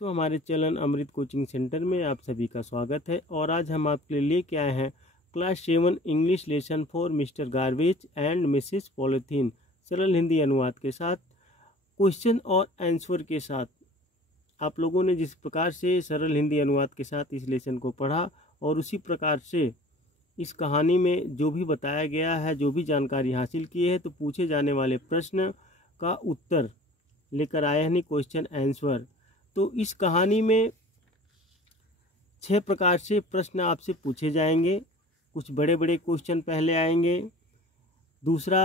तो हमारे चलन अमृत कोचिंग सेंटर में आप सभी का स्वागत है। और आज हम आपके लिए लेके आए हैं class 7 English lesson 4 mister garbage and Mrs polythene सरल हिंदी अनुवाद के साथ क्वेश्चन और आंसर के साथ। आप लोगों ने जिस प्रकार से सरल हिंदी अनुवाद के साथ इस लेसन को पढ़ा और उसी प्रकार से इस कहानी में जो भी बताया गया है, जो भी जानकारी हासिल की है, तो पूछे जाने वाले प्रश्न का उत्तर लेकर आए हैं क्वेश्चन आंसर। तो इस कहानी में 6 प्रकार से प्रश्न आपसे पूछे जाएंगे। कुछ बड़े बड़े क्वेश्चन पहले आएंगे, दूसरा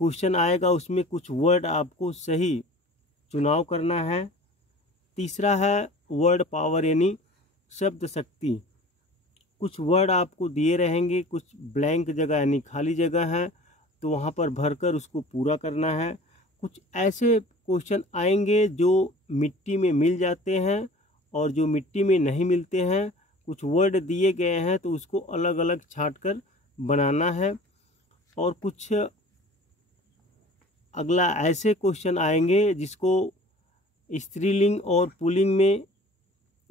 क्वेश्चन आएगा उसमें कुछ वर्ड आपको सही चुनाव करना है, तीसरा है वर्ड पावर यानी शब्द शक्ति। कुछ वर्ड आपको दिए रहेंगे, कुछ ब्लैंक जगह यानी खाली जगह है, तो वहाँ पर भरकर उसको पूरा करना है। कुछ ऐसे क्वेश्चन आएंगे जो मिट्टी में मिल जाते हैं और जो मिट्टी में नहीं मिलते हैं। कुछ वर्ड दिए गए हैं तो उसको अलग अलग छांट कर बनाना है। और कुछ अगला ऐसे क्वेश्चन आएंगे जिसको स्त्रीलिंग और पुल्लिंग में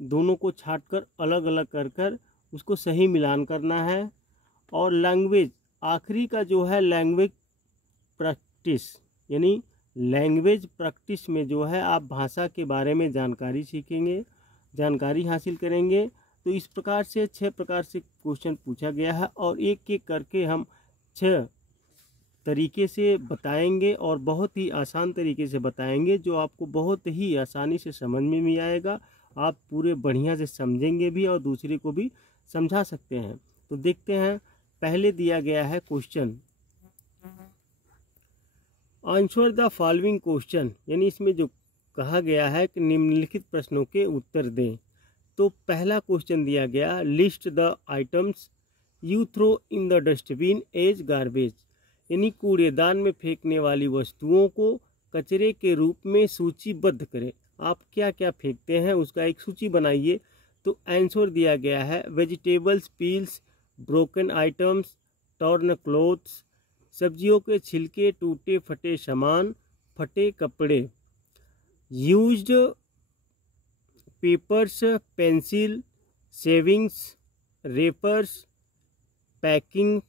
दोनों को छांट कर अलग अलग कर उसको सही मिलान करना है। और लैंग्वेज आखिरी का जो है लैंग्वेज प्रैक्टिस यानी लैंग्वेज प्रैक्टिस में जो है आप भाषा के बारे में जानकारी सीखेंगे, जानकारी हासिल करेंगे। तो इस प्रकार से 6 प्रकार से क्वेश्चन पूछा गया है और एक एक करके हम 6 तरीके से बताएंगे और बहुत ही आसान तरीके से बताएंगे जो आपको बहुत ही आसानी से समझ में भी आएगा। आप पूरे बढ़िया से समझेंगे भी और दूसरे को भी समझा सकते हैं। तो देखते हैं, पहले दिया गया है question, answer the following question, यानी इसमें जो कहा गया है कि निम्नलिखित प्रश्नों के उत्तर दें। तो पहला क्वेश्चन दिया गया, list the items you throw in the dustbin as garbage, यानी कूड़ेदान में फेंकने वाली वस्तुओं को कचरे के रूप में सूचीबद्ध करें। आप क्या क्या फेंकते हैं उसका एक सूची बनाइए। तो आंसर दिया गया है, vegetables peels, broken items, torn clothes, सब्जियों के छिलके, टूटे फटे सामान, फटे कपड़े, used papers, pencil, shavings, wrappers, packing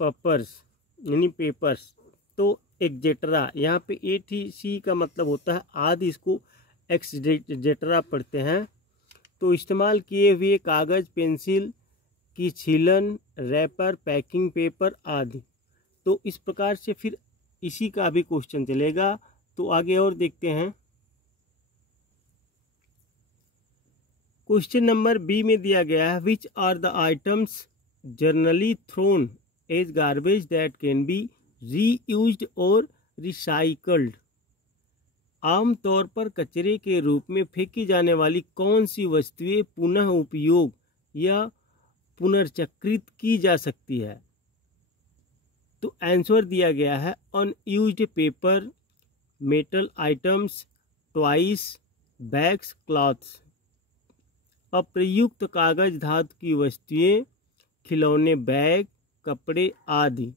papers यानी पेपर्स। तो एक्सेट्रा, यहाँ पे ATC का मतलब होता है आदि, इसको एक्सेट्रा पढ़ते हैं। तो इस्तेमाल किए हुए कागज़, पेंसिल की छीलन, रैपर, पैकिंग पेपर आदि। तो इस प्रकार से फिर इसी का भी क्वेश्चन चलेगा। तो आगे और देखते हैं। क्वेश्चन नंबर बी में दिया गया है, which are the items generally thrown as garbage that can be reused और रिसाइकल्ड, आमतौर पर कचरे के रूप में फेंकी जाने वाली कौन सी वस्तुएं पुनः उपयोग या पुनर्चक्रित की जा सकती है। तो आंसर दिया गया है, unused paper, metal items, toys, bags, clothes, अप्रयुक्त कागज, धातु की वस्तुएं, खिलौने, बैग, कपड़े आदि।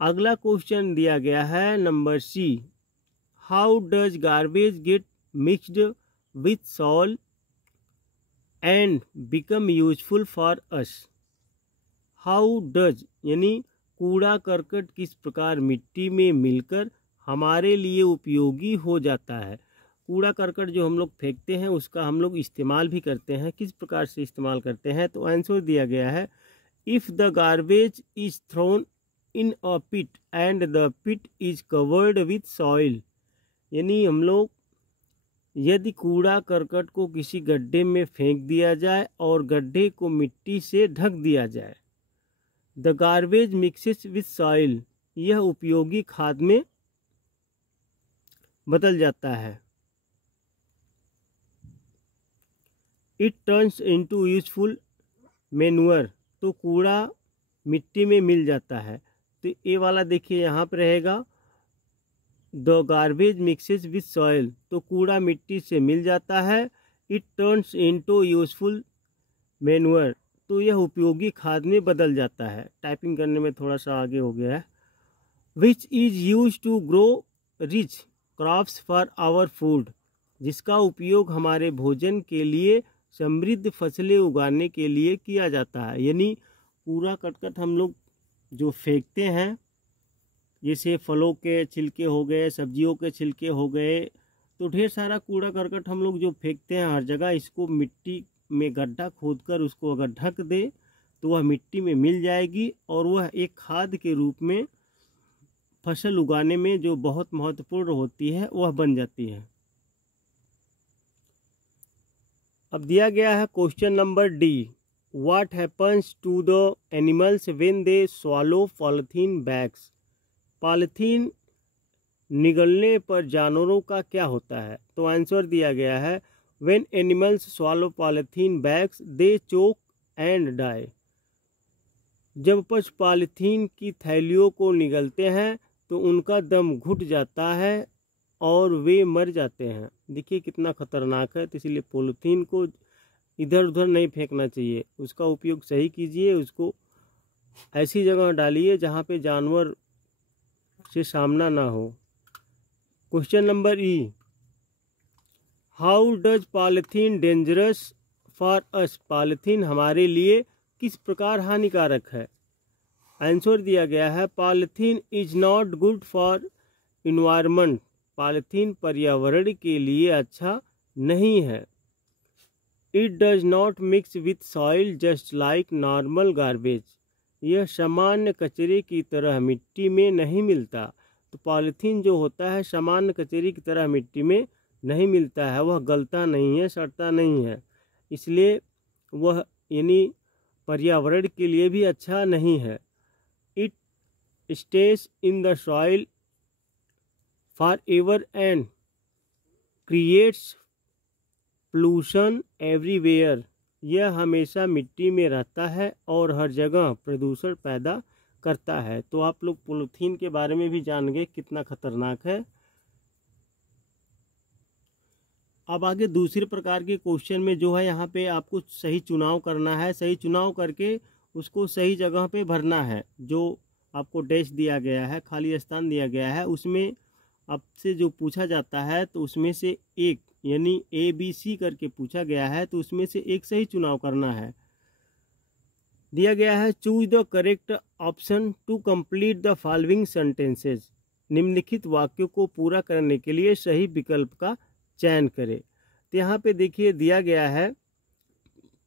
अगला क्वेश्चन दिया गया है number C, how does garbage get mixed with soil and become useful for us. How does यानी कूड़ा करकट किस प्रकार मिट्टी में मिलकर हमारे लिए उपयोगी हो जाता है। कूड़ा करकट जो हम लोग फेंकते हैं उसका हम लोग इस्तेमाल भी करते हैं, किस प्रकार से इस्तेमाल करते हैं। तो आंसर दिया गया है, if the garbage is thrown in a pit and the pit is covered with soil, यानी हम लोग यदि कूड़ा करकट को किसी गड्ढे में फेंक दिया जाए और गड्ढे को मिट्टी से ढक दिया जाए, the garbage mixes with soil, यह उपयोगी खाद में बदल जाता है। It turns into useful manure, तो कूड़ा मिट्टी में मिल जाता है। तो ये वाला देखिए यहाँ पर रहेगा, the garbage mixes with soil, तो कूड़ा मिट्टी से मिल जाता है। It turns into useful manure, तो यह उपयोगी खाद में बदल जाता है। टाइपिंग करने में थोड़ा सा आगे हो गया है। Which is use to grow rich crops for our food, जिसका उपयोग हमारे भोजन के लिए समृद्ध फसलें उगाने के लिए किया जाता है। यानी कूड़ा करकट हम लोग जो फेंकते हैं, जैसे फलों के छिलके हो गए, सब्जियों के छिलके हो गए, तो ढेर सारा कूड़ा करकट हम लोग जो फेंकते हैं हर जगह, इसको मिट्टी में गड्ढा खोदकर उसको अगर ढक दे तो वह मिट्टी में मिल जाएगी और वह एक खाद के रूप में फसल उगाने में जो बहुत महत्वपूर्ण होती है वह बन जाती है। अब दिया गया है question number D, what happens to the animals when they swallow polythene bags. Polythene निगलने पर जानवरों का क्या होता है? तो आंसर दिया गया है, when animals swallow polythene bags they choke and die. जब पशु पॉलीथीन की थैलियों को निगलते हैं तो उनका दम घुट जाता है और वे मर जाते हैं। देखिए कितना खतरनाक है। तो इसलिए पॉलीथीन को इधर उधर नहीं फेंकना चाहिए, उसका उपयोग सही कीजिए, उसको ऐसी जगह डालिए जहाँ पे जानवर से सामना ना हो। Question number E, how does polythene dangerous for us. Polythene हमारे लिए किस प्रकार हानिकारक है? आंसर दिया गया है, polythene is not good for environment. Polythene पर्यावरण के लिए अच्छा नहीं है। It does not mix with soil just like normal garbage. यह सामान्य कचरे की तरह मिट्टी में नहीं मिलता। तो पॉलीथीन जो होता है सामान्य कचरे की तरह मिट्टी में नहीं मिलता है, वह गलता नहीं है, सड़ता नहीं है, इसलिए वह यानी पर्यावरण के लिए भी अच्छा नहीं है। It stage in the soil for ever and creates pollution everywhere. यह हमेशा मिट्टी में रहता है और हर जगह प्रदूषण पैदा करता है। तो आप लोग पॉलीथीन के बारे में भी जान गए कितना खतरनाक है। अब आगे दूसरे प्रकार के क्वेश्चन में जो है यहाँ पे आपको सही चुनाव करना है। सही चुनाव करके उसको सही जगह पे भरना है। जो आपको डैश दिया गया है, खाली स्थान दिया गया है, उसमें आपसे जो पूछा जाता है तो उसमें से एक यानी ABC करके पूछा गया है, तो उसमें से एक सही चुनाव करना है। दिया गया है, choose the correct option to complete the following sentences. निम्नलिखित वाक्यों को पूरा करने के लिए सही विकल्प का चयन करें। तो यहाँ पे देखिए दिया गया है,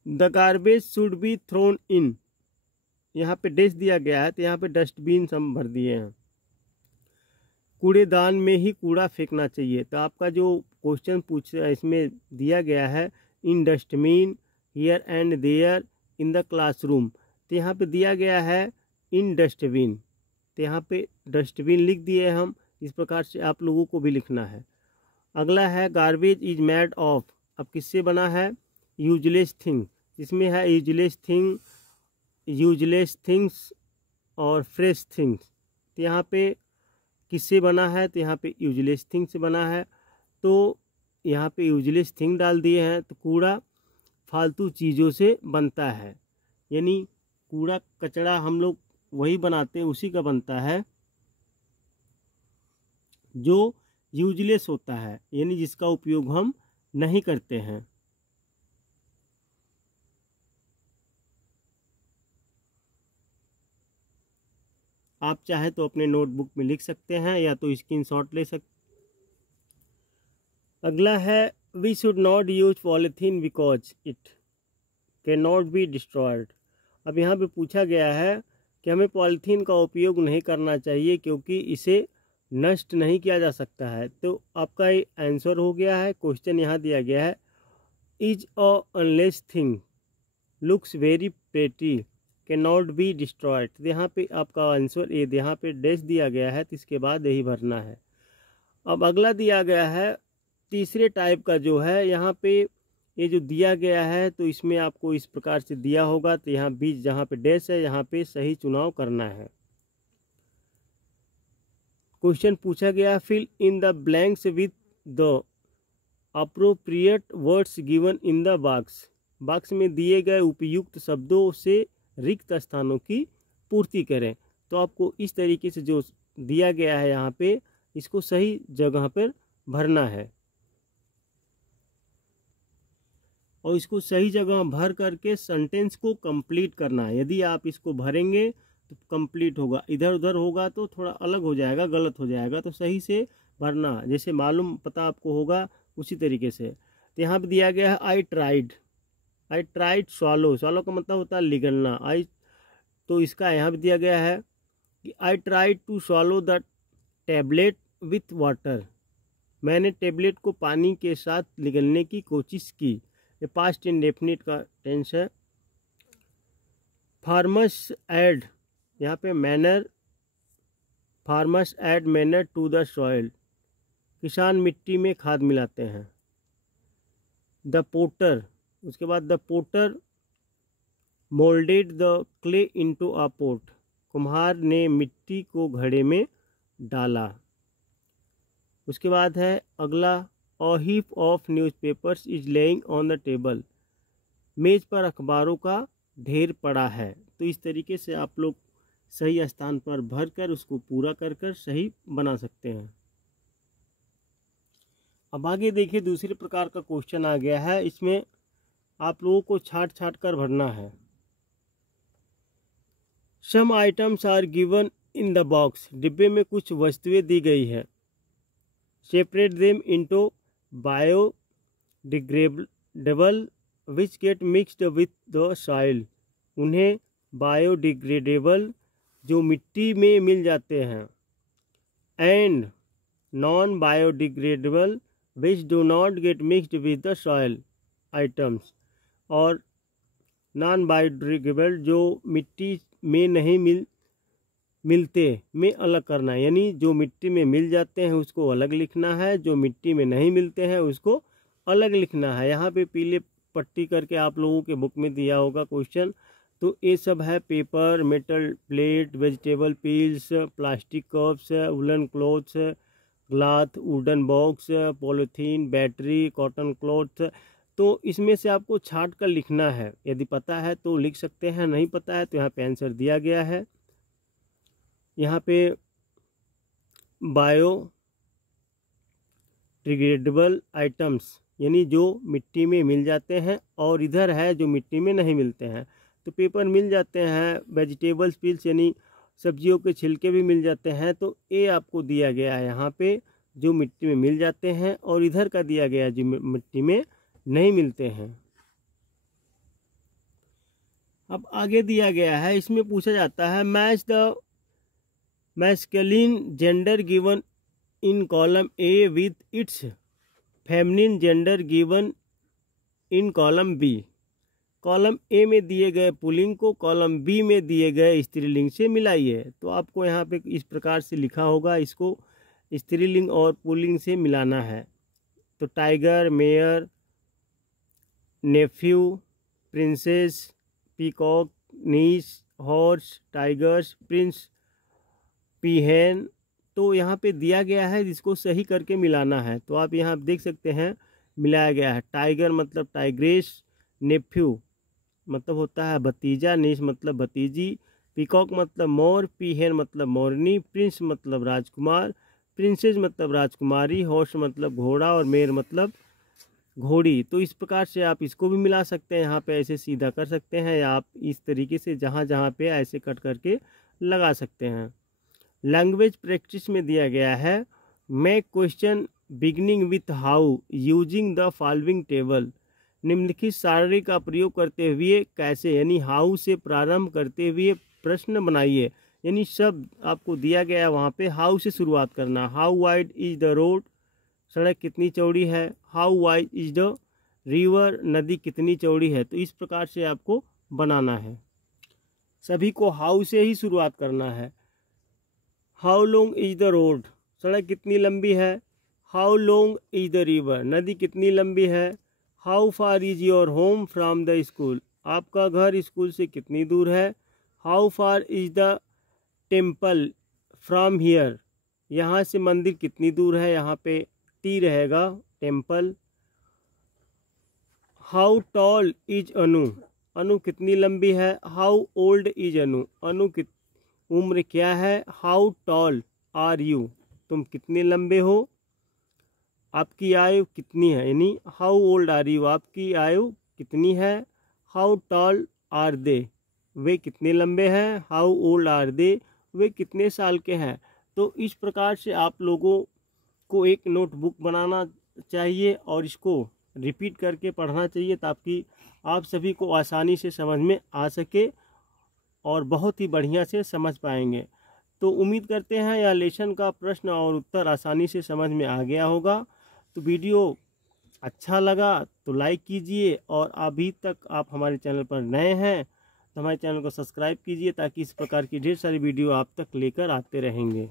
the garbage should be thrown in. यहाँ पे डैश दिया गया है, तो यहाँ पे डस्टबिन हम भर दिए हैं। कूड़ेदान में ही कूड़ा फेंकना चाहिए। तो आपका जो क्वेश्चन इसमें दिया गया है, in dustbin, here and there, in the classroom. तो यहाँ पे दिया गया है इन डस्टबिन, तो यहाँ पे डस्टबिन लिख दिए हम। इस प्रकार से आप लोगों को भी लिखना है। अगला है, गार्बेज इज मेड ऑफ। अब किससे बना है? Useless thing. इसमें है यूजलेस थिंग, यूजलेस थिंग्स और फ्रेश थिंग्स। तो यहाँ पे किससे बना है? तो यहाँ पे यूजलेस थिंग से बना है। तो यहाँ पे यूजलेस थिंग डाल दिए हैं। तो कूड़ा फालतू चीज़ों से बनता है, यानी कूड़ा कचरा हम लोग वही बनाते हैं, उसी का बनता है जो यूजलेस होता है, यानी जिसका उपयोग हम नहीं करते हैं। आप चाहे तो अपने नोटबुक में लिख सकते हैं या तो स्क्रीनशॉट ले सकते। अगला है, we should not use polythene because it can not be destroyed. अब यहाँ पे पूछा गया है कि हमें पॉलीथीन का उपयोग नहीं करना चाहिए क्योंकि इसे नष्ट नहीं किया जा सकता है। तो आपका ये आंसर हो गया है। क्वेश्चन यहाँ दिया गया है, is a unless thing looks very pretty can not be destroyed. तो यहाँ पे आपका आंसर ए, यहाँ पे डैश दिया गया है, तो इसके बाद यही भरना है। अब अगला दिया गया है तीसरे टाइप का जो है, यहाँ पे ये जो दिया गया है तो इसमें आपको इस प्रकार से दिया होगा। तो यहाँ बीच जहाँ पे डैश है यहाँ पे सही चुनाव करना है। क्वेश्चन पूछा गया, fill in the blanks with the appropriate words given in the box. Box में दिए गए उपयुक्त शब्दों से रिक्त स्थानों की पूर्ति करें। तो आपको इस तरीके से जो दिया गया है यहाँ पे, इसको सही जगह पर भरना है। और इसको सही जगह भर करके सेंटेंस को कंप्लीट करना है। यदि आप इसको भरेंगे तो कंप्लीट होगा, इधर उधर होगा तो थोड़ा अलग हो जाएगा, गलत हो जाएगा। तो सही से भरना, जैसे मालूम पता आपको होगा उसी तरीके से। तो यहाँ पे दिया गया है आई ट्राइड स्वॉलो का मतलब होता है निगलना। तो इसका यहाँ पे दिया गया है कि I tried to swallow the tablet with water, मैंने टेबलेट को पानी के साथ निगलने की कोशिश की। ये पास्ट इंडेफिनिट का टेंस है। फार्मर्स ऐड, यहाँ पे farmers add manure to the soil, किसान मिट्टी में खाद मिलाते हैं। द पोटर, उसके बाद the potter moulded the clay into a pot, कुम्हार ने मिट्टी को घड़े में डाला। उसके बाद है अगला, a heap of newspapers is laying on the table, मेज पर अखबारों का ढेर पड़ा है। तो इस तरीके से आप लोग सही स्थान पर भर कर उसको पूरा कर सही बना सकते हैं। अब आगे देखिए दूसरे प्रकार का क्वेश्चन आ गया है। इसमें आप लोगों को छाट कर भरना है। Some items are given in the box, डिब्बे में कुछ वस्तुएं दी गई है। Separate them into biodegradable which get mixed with the soil, उन्हें बायोडिग्रेडेबल जो मिट्टी में मिल जाते हैं, and non biodegradable which do not get mixed with the soil items, और नॉन बायोडिग्रेडेबल जो मिट्टी में नहीं मिलते में अलग करना है। यानी जो मिट्टी में मिल जाते हैं उसको अलग लिखना है, जो मिट्टी में नहीं मिलते हैं उसको अलग लिखना है। यहाँ पे पीले पट्टी करके आप लोगों के बुक में दिया होगा क्वेश्चन। तो ये सब है paper, metal plate, vegetable peels, plastic cups, woollen clothes, glass, wooden box, polythene, battery, cotton cloth. तो इसमें से आपको छाट कर लिखना है। यदि पता है तो लिख सकते हैं, नहीं पता है तो यहाँ पे आंसर दिया गया है। यहाँ पे बायोडिग्रेडेबल आइटम्स यानी जो मिट्टी में मिल जाते हैं, और इधर है जो मिट्टी में नहीं मिलते हैं। तो पेपर मिल जाते हैं, वेजिटेबल्स पील्स यानी सब्जियों के छिलके भी मिल जाते हैं। तो ये आपको दिया गया है यहाँ पे जो मिट्टी में मिल जाते हैं, और इधर का दिया गया जो मिट्टी में नहीं मिलते हैं। अब आगे दिया गया है, इसमें पूछा जाता है match the masculine gender given in column A with its feminine gender given in column B. Column A में दिए गए पुल्लिंग को कॉलम बी में दिए गए स्त्रीलिंग से मिलाइए। तो आपको यहाँ पे इस प्रकार से लिखा होगा, इसको स्त्रीलिंग और पुल्लिंग से मिलाना है। तो tiger, mare, nephew, princess, peacock, niece, horse, tigers, prince, peahen. तो यहाँ पे दिया गया है, जिसको सही करके मिलाना है। तो आप यहाँ देख सकते हैं मिलाया गया है। टाइगर मतलब टाइग्रेस, नेफ्यू मतलब होता है भतीजा, नीस मतलब भतीजी, पीकॉक मतलब मोर, पीहेन मतलब मोरनी, प्रिंस मतलब राजकुमार, प्रिंसेस मतलब राजकुमारी, हॉर्स मतलब घोड़ा, और मेयर मतलब घोड़ी। तो इस प्रकार से आप इसको भी मिला सकते हैं। यहाँ पे ऐसे सीधा कर सकते हैं, या आप इस तरीके से जहाँ जहाँ पे ऐसे कट करके लगा सकते हैं। लैंग्वेज प्रैक्टिस में दिया गया है make question beginning with how using the following table, निम्नलिखित सारणी का प्रयोग करते हुए कैसे, यानी हाउ से प्रारंभ करते हुए प्रश्न बनाइए। यानी शब्द आपको दिया गया है, वहाँ पे हाउ से शुरुआत करना। How wide is the road, सड़क कितनी चौड़ी है। How wide is the river, नदी कितनी चौड़ी है। तो इस प्रकार से आपको बनाना है। सभी को हाउ से ही शुरुआत करना है। How long is the road, सड़क कितनी लंबी है। How long is the river, नदी कितनी लंबी है। How far is your home from the school, आपका घर स्कूल से कितनी दूर है। How far is the temple from here, यहाँ से मंदिर कितनी दूर है। यहाँ पे टी रहेगा टेम्पल। हाउ टॉल इज अनु, अनु कितनी लंबी है। हाउ ओल्ड इज अनु, अनु की उम्र क्या है। हाउ टॉल आर यू, तुम कितने लंबे हो। आपकी आयु कितनी है, यानी हाउ ओल्ड आर यू, आपकी आयु कितनी है, हाउ टॉल आर दे, वे कितने लंबे हैं, हाउ ओल्ड आर दे, वे कितने साल के हैं। तो इस प्रकार से आप लोगों को एक नोटबुक बनाना चाहिए और इसको रिपीट करके पढ़ना चाहिए ताकि आप सभी को आसानी से समझ में आ सके और बहुत ही बढ़िया से समझ पाएंगे। तो उम्मीद करते हैं यह लेसन का प्रश्न और उत्तर आसानी से समझ में आ गया होगा। तो वीडियो अच्छा लगा तो लाइक कीजिए और अभी तक आप हमारे चैनल पर नए हैं तो हमारे चैनल को सब्सक्राइब कीजिए ताकि इस प्रकार की ढेर सारी वीडियो आप तक लेकर आते रहेंगे।